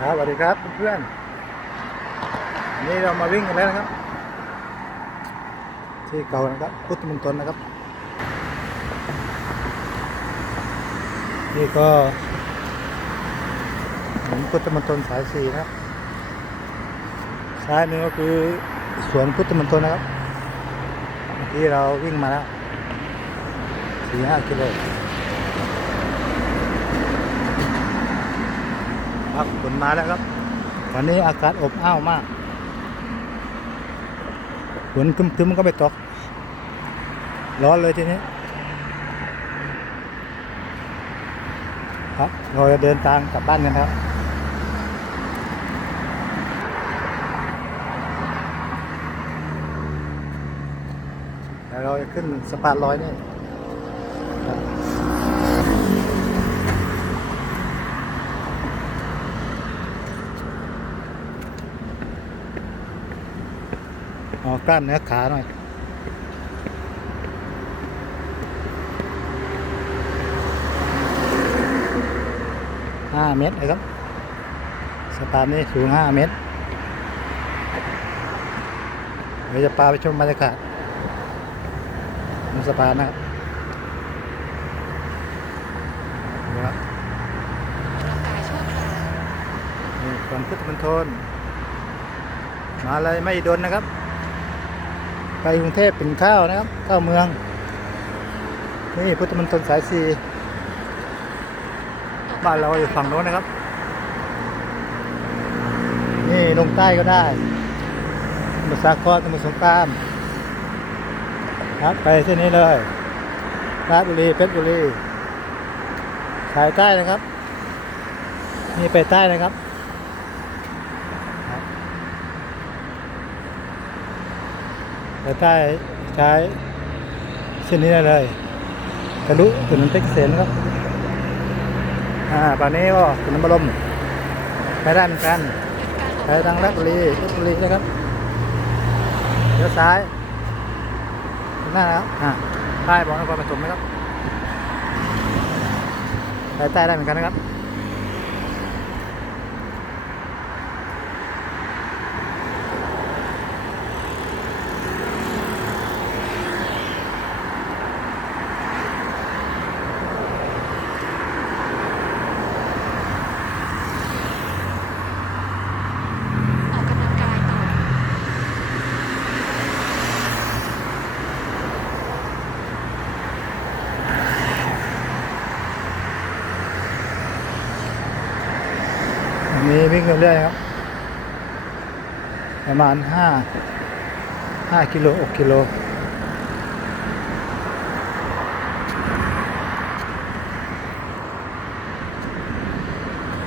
ครับสวัสดีครับเพื่อนๆนนี้เรามาวิ่งกันแล้วนะครับ ที่เก่านะครับพุทธมณฑลนะครับ นี่ก็ถนนพุทธมณฑลสายสี่นะครับซ้ายมือก็คือสวนพุทธมณฑลนะครับเมื่เราวิ่งมาแล้วสี่ห้ากิโล ครับฝนมาแล้วครับตอนนี้อากาศอบอ้าวมากฝนคึมๆก็ไม่ตก ร้อนเลยทีนี้ ครับ เราจะเดินทางกลับบ้านกันครับแล้วเราจะขึ้นสะพานลอยนี่ครับ ออ กล้ามเนื้อขาหน่อยห้าเมตรนะครับสะพานนี้สูงห้าเมตรเดี๋ยวจะพาไปชมบรรยากาศบนสะพานนะครับนี่ครับนี่ความพุทธมณฑลมาเลยไม่ดนนะครับ ไปกรุงเทพเป็นข้าวนะครับข้าวเมือง นี่พุทธมณฑลสายสีบ้านเราอยู่ฝั่งโน้นนะครับ นี่ลงใต้ก็ได้สมุทรสาครสมุทรสงครามครับไปเส้นนี้เลยราชบุรีเพชรบุรีสายใต้นะครับ นี่ไปใต้นะครับ ไปใต้ใช้เส้นนี้ได้เลยทะลุถนนเพชรเกษมครับ อ่าป่านนี้ก็ถนนบรมไปได้เหมือนกันไปทางราชบุรีเพชรบุรีนะครับเลี้ยวซ้ายหน้าแล้วอ่าป้บอกนครปฐมนะครับไปใต้ได้เหมือนกันนะครับ ออกกำลังกายต่อ อันนี้ วิ่งเรื่อยๆครับ ประมาณห้าห้ากิโลอกกิโล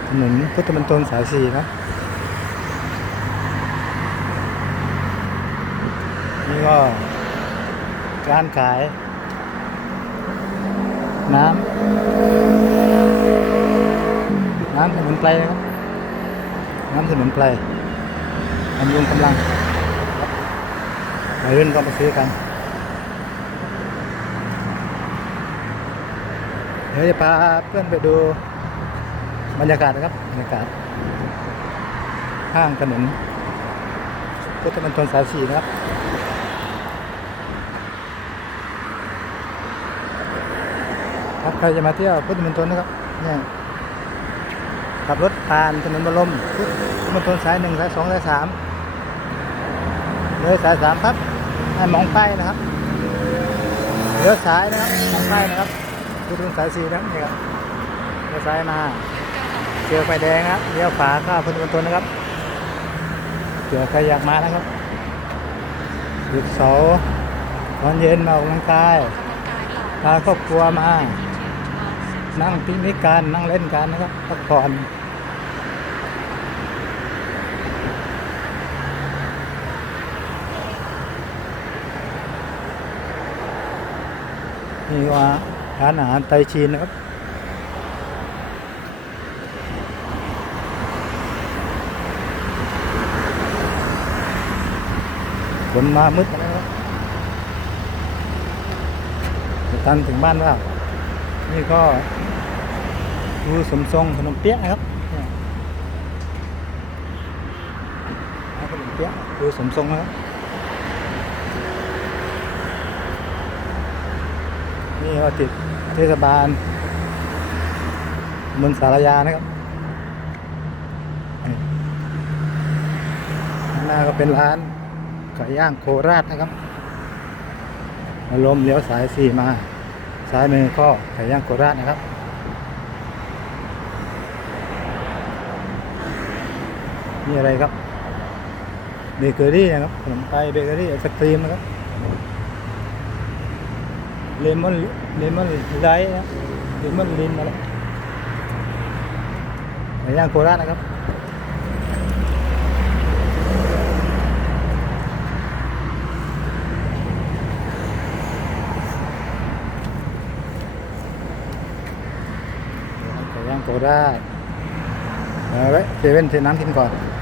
ถนนพุทธมณฑลสายสี่ครับนี่ก็ร้านขาย น้ำน้ำสมุนไพรนะครับ น้ำสมุนไพรบำรุงกำลังวัยรุ่นก็มาซื้อกันเดี๋ยวจะพาเพื่อนไปดูบรรยากาศนะครับบรรยากาศข้างถนนพุทธมณฑลสายสี่นะครับครับใครจะมาเที่ยวพุทธมณฑลนะครับเนี่ย ขับรถผ่านถนนบรมพุทธมณฑลสายหนึ่งสายสองสายสามเลยสายสามครับให้มองป้ายนะครับเลี้ยวซ้ายนะครับมองป้ายนะครับพุทธมณฑลสายสี่นะครับนี่ครับเลี้ยวซ้ายมาเจอไฟแดงครับเลี้ยวขวาก็พุทธมณฑลนะครับเผื่อใครอยากมานะครับหยุดเสาร์ตอนเย็นมาออกกำลังกายพาครอบครัวมา นั่งปิกนิกกันนั่งเล่นกันนะครับพักผ่อน như đá nản tay chi nữa cuốn ma mứt ตันถึงบ้านว่านี่ก็ดูสมทรงขนมเปี๊ยะครับขนมเปี๊ยะดูสมทรงนะครับ นี่ก็ติดเทศบาลเมืองสารยานะครับนี่หน้าก็เป็นร้านไก่ย่างโคราชนะครับอารมเลี้ยวสายสี่มาซ้ายมือก็ไก่ย่างโคราชนะครับนี่อะไรครับเบเกอรี่นะครับขนมไทยเบเกอรี่ไอศครีมนะครับ เลมอนเลมอนไลท์นะเลมอนลินอะไรไก่ย่างโคราชนะครับไก่ย่างโคราชเอาไว้เซเว่นเทน้ำกินก่อนครับ